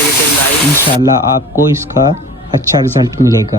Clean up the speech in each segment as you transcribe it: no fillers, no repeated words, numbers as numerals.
इंशाल्लाह आपको इसका अच्छा रिजल्ट मिलेगा।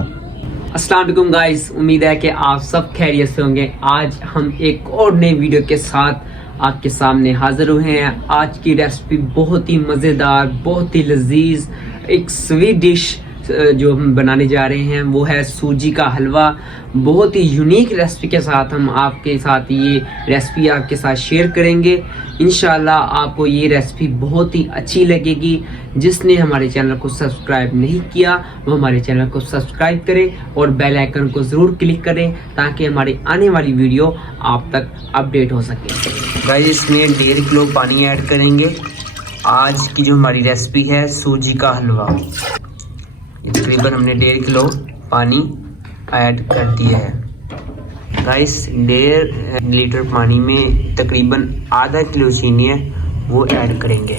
अस्सलाम वालेकुम गाइस, उम्मीद है कि आप सब खैरियत से होंगे। आज हम एक और नई वीडियो के साथ आपके सामने हाजिर हुए हैं। आज की रेसिपी बहुत ही मज़ेदार, बहुत ही लजीज एक स्वीट डिश जो हम बनाने जा रहे हैं वो है सूजी का हलवा। बहुत ही यूनिक रेसिपी के साथ हम आपके साथ ये रेसिपी आपके साथ शेयर करेंगे। इंशाल्लाह आपको ये रेसिपी बहुत ही अच्छी लगेगी। जिसने हमारे चैनल को सब्सक्राइब नहीं किया वो हमारे चैनल को सब्सक्राइब करे और बेल आइकन को ज़रूर क्लिक करें ताकि हमारी आने वाली वीडियो आप तक अपडेट हो सके। गाइस, इसमें 1.5 किलो पानी ऐड करेंगे। आज की जो हमारी रेसिपी है सूजी का हलवा, तकरीबन हमने 1.5 किलो पानी ऐड कर दिया है। गाइस, 1.5 लीटर पानी में तकरीबन आधा किलो चीनी है वो ऐड करेंगे।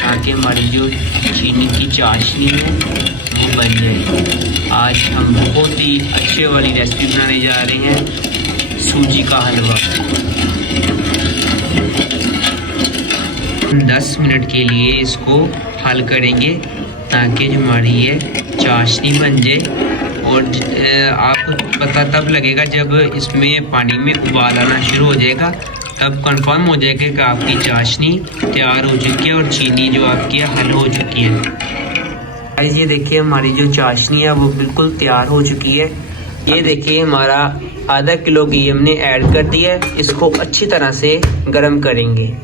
ताकि हमारी जो चीनी की चाशनी है वो बन जाए। आज हम बहुत ही अच्छे वाली रेसिपी बनाने जा रहे हैं, सूजी का हलवा। 10 मिनट के लिए इसको हल करेंगे ताकि हमारी ये चाशनी बन जाए। और आपको पता तब लगेगा जब इसमें पानी में उबाल आना शुरू हो जाएगा, तब कंफर्म हो जाएगा कि आपकी चाशनी तैयार हो चुकी है और चीनी जो आपकी हल हो चुकी है। ये देखिए हमारी जो चाशनी है वो बिल्कुल तैयार हो चुकी है। ये देखिए हमारा आधा किलो घी हमने ऐड कर दिया है। इसको अच्छी तरह से गर्म करेंगे।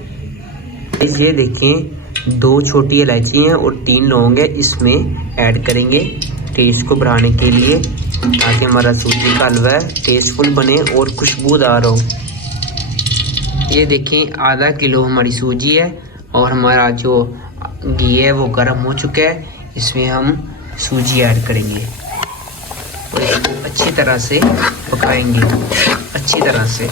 ये देखें 2 छोटी इलायची हैं और 3 लौंग है, इसमें ऐड करेंगे टेस्ट को बढ़ाने के लिए ताकि हमारा सूजी का हलवा टेस्टफुल बने और खुशबूदार हो। ये देखें आधा किलो हमारी सूजी है और हमारा जो घी है वो गर्म हो चुका है। इसमें हम सूजी ऐड करेंगे और इसको अच्छी तरह से पकाएंगे, अच्छी तरह से।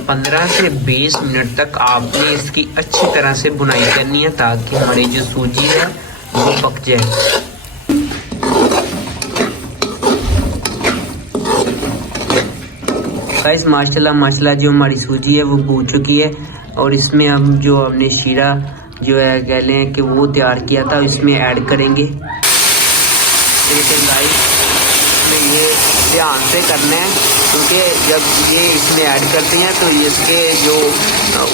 15 से 20 मिनट तक आपने इसकी अच्छी तरह से बुनाई करनी है ताकि हमारी जो सूजी है वो पक जाए। गाइस, माशाल्लाह जो हमारी सूजी है वो भून चुकी है और इसमें हम जो हमने शीरा जो है कह लें कि वो तैयार किया था इसमें ऐड करेंगे। गाइस, इसमें ये ध्यान से करना है क्योंकि जब ये इसमें ऐड करते हैं तो इसके जो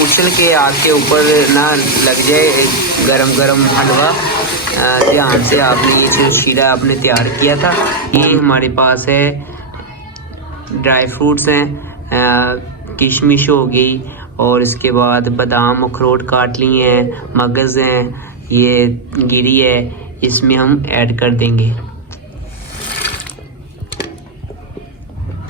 उछल के आग के ऊपर ना लग जाए गरम हलवा। ध्यान से आपने ये जो शीरा आपने तैयार किया था, ये हमारे पास है ड्राई फ्रूट्स हैं, किशमिश हो गई और इसके बाद बादाम अखरोट काट लिए हैं, मगज़ हैं, ये गिरी है, इसमें हम ऐड कर देंगे।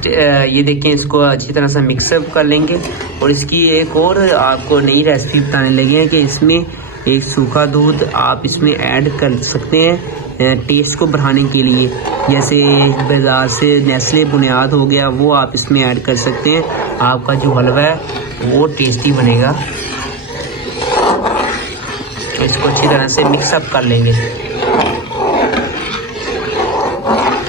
ये देखें, इसको अच्छी तरह से मिक्सअप कर लेंगे। और इसकी एक और आपको नई रेसिपी बताने लगे हैं कि इसमें एक सूखा दूध आप इसमें ऐड कर सकते हैं टेस्ट को बढ़ाने के लिए। जैसे बाज़ार से नेस्ले बुनियाद हो गया वो आप इसमें ऐड कर सकते हैं। आपका जो हलवा है वो टेस्टी बनेगा। तो इसको अच्छी तरह से मिक्सअप कर लेंगे।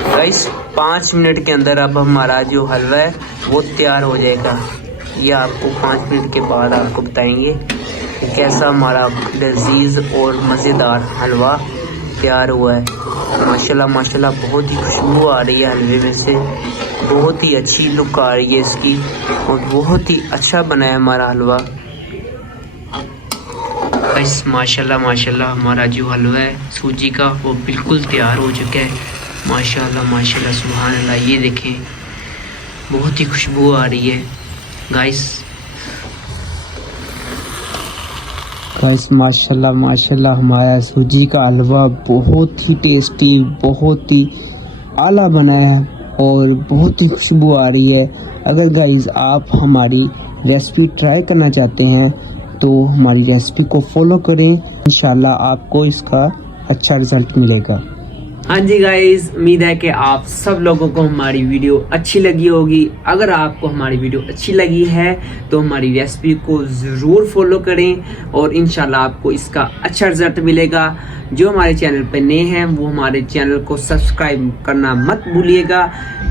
गाइस, 5 मिनट के अंदर अब हमारा जो हलवा है वो तैयार हो जाएगा। ये आपको 5 मिनट के बाद आपको बताएंगे कि कैसा हमारा लजीज और मज़ेदार हलवा तैयार हुआ है। माशाल्लाह बहुत ही खुशबू आ रही है हलवे में से, बहुत ही अच्छी लुक आ रही है इसकी और बहुत ही अच्छा बना है हमारा हलवा। बस माशाल्लाह हमारा जो हलवा है सूजी का वो बिल्कुल तैयार हो चुका है। माशाल्लाह सुभान अल्लाह। ये देखें बहुत ही खुशबू आ रही है। गाइस माशाल्लाह हमारा सूजी का हलवा बहुत ही टेस्टी, बहुत ही आला बना है और बहुत ही खुशबू आ रही है। अगर गाइस आप हमारी रेसिपी ट्राई करना चाहते हैं तो हमारी रेसिपी को फॉलो करें, इंशाल्लाह आपको इसका अच्छा रिजल्ट मिलेगा। हाँ जी गाइस, उम्मीद है कि आप सब लोगों को हमारी वीडियो अच्छी लगी होगी। अगर आपको हमारी वीडियो अच्छी लगी है तो हमारी रेसिपी को ज़रूर फॉलो करें और इंशाल्लाह आपको इसका अच्छा रिजल्ट मिलेगा। जो हमारे चैनल पे नए हैं वो हमारे चैनल को सब्सक्राइब करना मत भूलिएगा।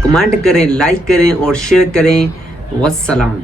कमेंट करें, लाइक करें और शेयर करें। वस्सलाम।